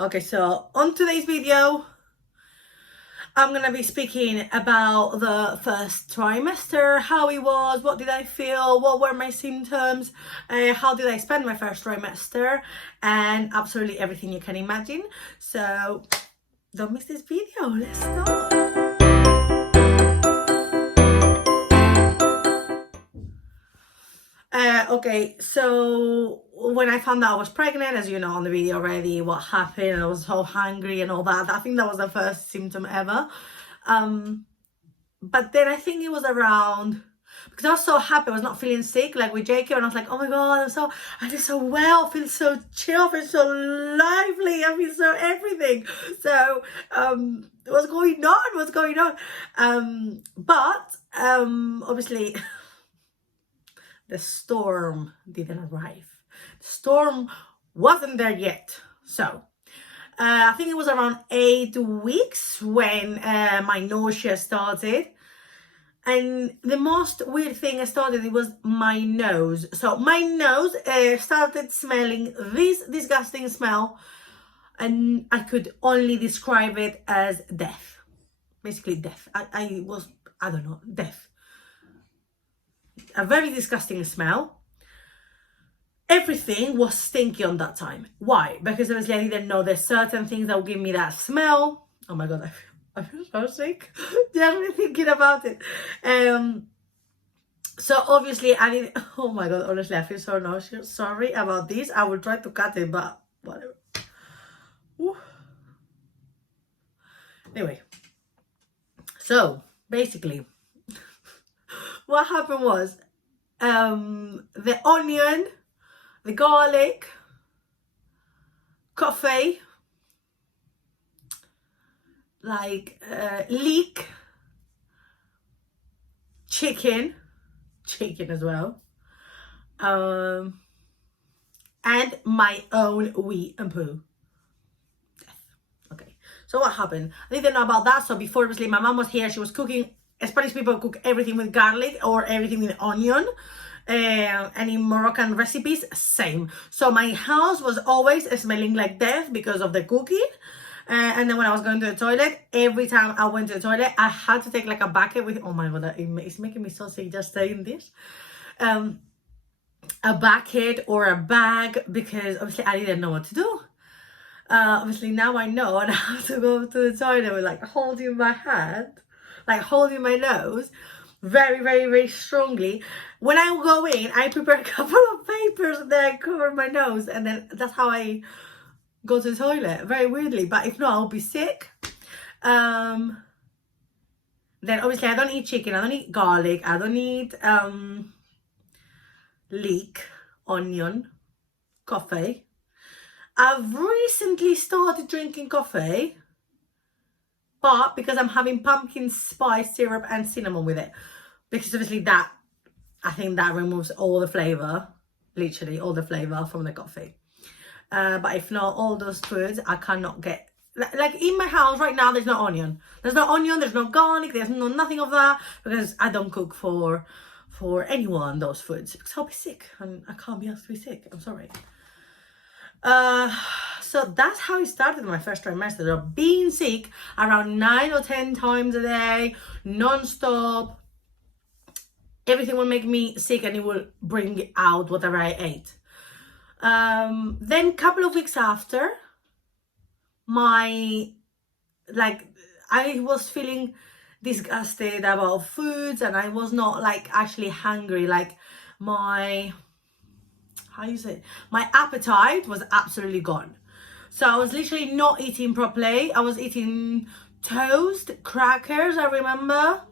Okay, so on today's video, I'm gonna be speaking about the first trimester, how it was, what did I feel, what were my symptoms, how did I spend my first trimester, and absolutely everything you can imagine. So don't miss this video, let's start. Okay, so when I found out I was pregnant, as you know on the video already, what happened, I was so hungry and all that. I think that was the first symptom ever. But then I think it was around, because I was so happy, I was not feeling sick, like with Jacob, and I was like, oh my god, I feel so well, I feel so chill, I feel so lively, I feel so everything. So, what's going on? But, obviously, the storm didn't arrive. The storm wasn't there yet. So, I think it was around 8 weeks when my nausea started. And the most weird thing started, it was my nose. So my nose started smelling this disgusting smell, and I could only describe it as death. Basically death. I don't know, death. A very disgusting smell. Everything was stinky on that time. Why? Because obviously I didn't know there's certain things that will give me that smell. Oh my god, I feel so sick just thinking about it. So obviously I didn't. Oh my god, honestly I feel so nauseous. Sorry about this. I will try to cut it, but whatever. Woo. Anyway, so basically what happened was the onion, the garlic, coffee, like leek, chicken as well, and my own wee and poo. Okay, so what happened? I didn't know about that. So before, obviously, my mom was here. She was cooking. Spanish people cook everything with garlic or everything with onion. And in Moroccan recipes, same. So my house was always smelling like death because of the cooking. And then when I was going to the toilet, every time I went to the toilet, I had to take like a bucket with, oh my god, it's making me so sick just saying this. A bucket or a bag, because obviously I didn't know what to do. Obviously now I know, and I have to go to the toilet with like holding my hand, like holding my nose very, very, very strongly. When I go in, I prepare a couple of papers and then I cover my nose, and then that's how I go to the toilet, very weirdly. But if not, I'll be sick. Then obviously I don't eat chicken, I don't eat garlic, I don't eat leek, onion, coffee. I've recently started drinking coffee, but because I'm having pumpkin spice syrup and cinnamon with it, because obviously that, I think that removes all the flavor, literally all the flavor from the coffee. But if not, all those foods I cannot get. Like in my house right now, there's no onion. There's no onion, there's no garlic, there's no nothing of that, because I don't cook for anyone those foods, because I'll be sick and I can't be asked to be sick. I'm sorry. So that's how it started my first trimester, of being sick around 9 or 10 times a day, non-stop. Everything will make me sick and it will bring out whatever I ate. Then a couple of weeks after, I was feeling disgusted about foods, and I was not like actually hungry, like my appetite was absolutely gone. So I was literally not eating properly. I was eating toast, crackers, I remember.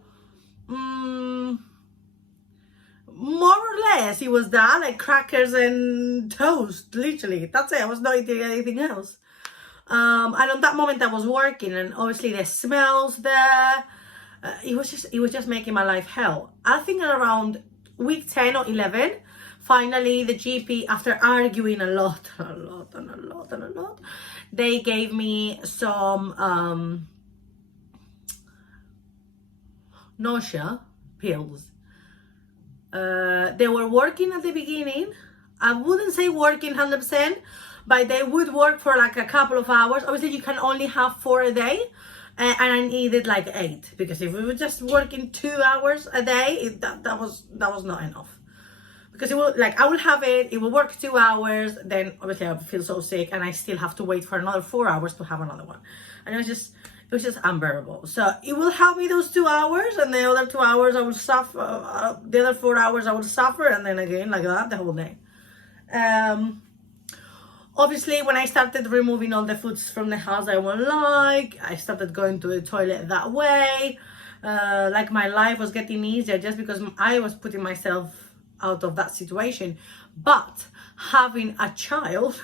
More or less it was that, like crackers and toast, literally. That's it. I was not eating anything else. And on that moment I was working, and obviously the smells there, it was just making my life hell. I think around week 10 or 11, finally the GP, after arguing a lot, they gave me some nausea pills. They were working at the beginning. I wouldn't say working 100%, but they would work for like a couple of hours. Obviously you can only have 4 a day, and I needed like 8, because if we were just working 2 hours a day, that was not enough. Because it will, like, I will have it will work 2 hours, then obviously I would feel so sick, and I still have to wait for another 4 hours to have another one, and it was just unbearable. So it will help me those 2 hours, and the other 2 hours I will suffer, the other 4 hours I will suffer, and then again like that the whole day. Obviously when I started removing all the foods from the house I won't like, I started going to the toilet that way. Like my life was getting easier just because I was putting myself out of that situation. But having a child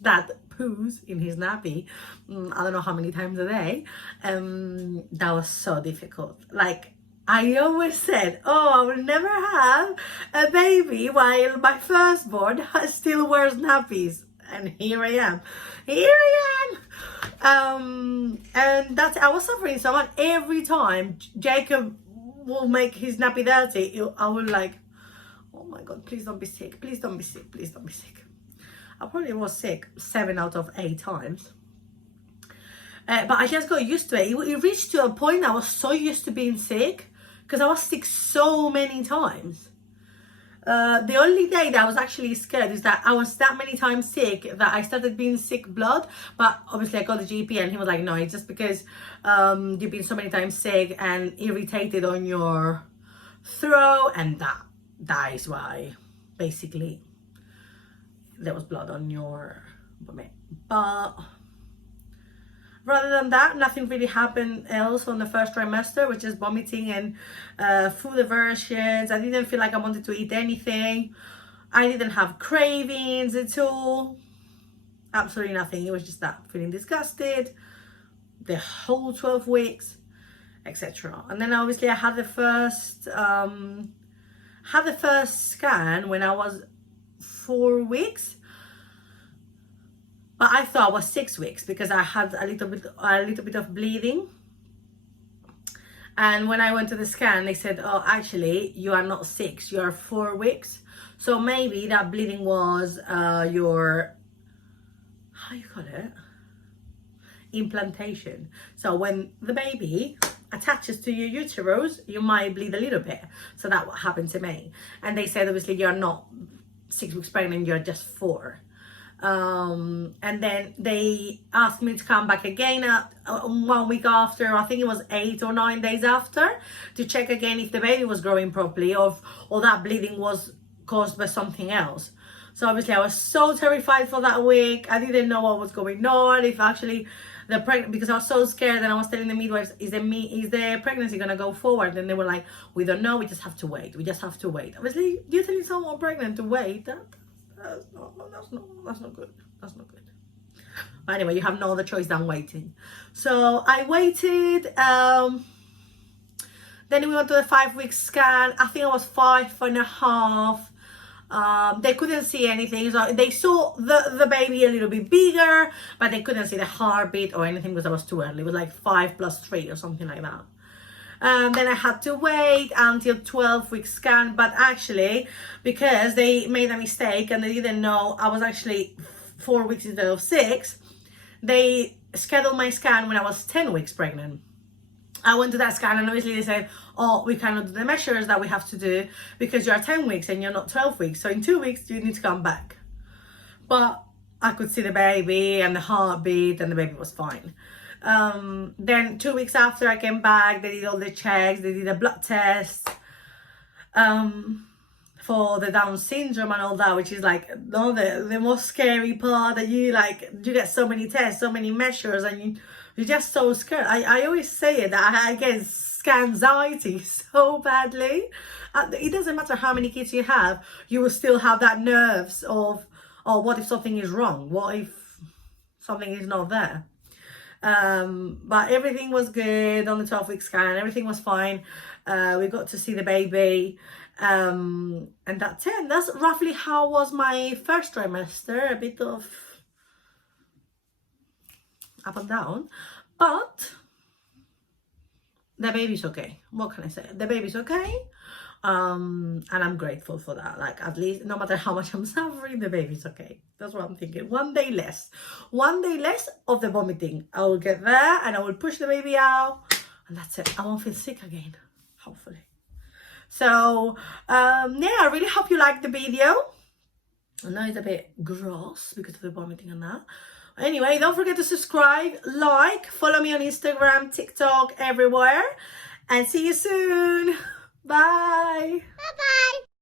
that poos in his nappy, I don't know how many times a day, that was so difficult. Like, I always said, oh, I will never have a baby while my firstborn still wears nappies. And here I am. And that's, I was suffering so much. Every time Jacob will make his nappy dirty, I will like, oh my God, please don't be sick. Please don't be sick. Please don't be sick. I probably was sick 7 out of 8 times. But I just got used to it. It reached to a point I was so used to being sick, because I was sick so many times. The only day that I was actually scared is that I was that many times sick that I started being sick blood. But obviously I called the GP and he was like, no, it's just because you've been so many times sick and irritated on your throat, and that is why basically there was blood on your vomit. But rather than that, nothing really happened else on the first trimester, which is vomiting and food aversions. I didn't feel like I wanted to eat anything. I didn't have cravings at all. Absolutely nothing. It was just that, feeling disgusted the whole 12 weeks, etc. And then obviously I had the first scan when I was 4 weeks. But I thought it was 6 weeks because I had a little bit of bleeding. And when I went to the scan, they said, oh, actually, you are not 6, you are 4 weeks. So maybe that bleeding was your, how you call it? Implantation. So when the baby attaches to your uterus, you might bleed a little bit. So that's what happened to me. And they said, obviously, you're not 6 weeks pregnant, you're just 4. And then they asked me to come back again 1 week after, I think it was 8 or 9 days after, to check again if the baby was growing properly, or that bleeding was caused by something else. So obviously I was so terrified for that week. I didn't know what was going on, if actually because I was so scared, and I was telling the midwives, is the pregnancy gonna go forward? And they were like, we don't know, we just have to wait. Obviously, you telling someone pregnant to wait, that's not good. But anyway, you have no other choice than waiting. So I waited. Then we went to the 5-week scan. I think it was 5.5. They couldn't see anything. So they saw the baby a little bit bigger, but they couldn't see the heartbeat or anything because it was too early. It was like 5 + 3 or something like that. Then I had to wait until 12-week scan, but actually, because they made a mistake and they didn't know I was actually 4 weeks instead of 6, they scheduled my scan when I was 10 weeks pregnant. I went to that scan and obviously they said, oh, we cannot do the measures that we have to do because you're 10 weeks and you're not 12 weeks. So in 2 weeks, you need to come back. But I could see the baby and the heartbeat, and the baby was fine. Then 2 weeks after I came back, they did all the checks, they did a blood test for the Down syndrome and all that, which is like the most scary part, that you get so many tests, so many measures, and you're just so scared. I always say it, that I get anxiety so badly. It doesn't matter how many kids you have, you will still have that nerves of, oh, what if something is wrong? What if something is not there? But everything was good on the 12-week scan. Everything was fine. We got to see the baby, and that's it. That's roughly how was my first trimester. A bit of up and down, but the baby's okay. What can I say? The baby's okay. And I'm grateful for that. Like, at least no matter how much I'm suffering, the baby's okay. That's what I'm thinking. One day less of the vomiting. I will get there and I will push the baby out, and that's it. I won't feel sick again, hopefully. So yeah, I really hope you liked the video. I know it's a bit gross because of the vomiting and that. Anyway, don't forget to subscribe, like, follow me on Instagram, TikTok, everywhere, and see you soon. Bye. Bye-bye.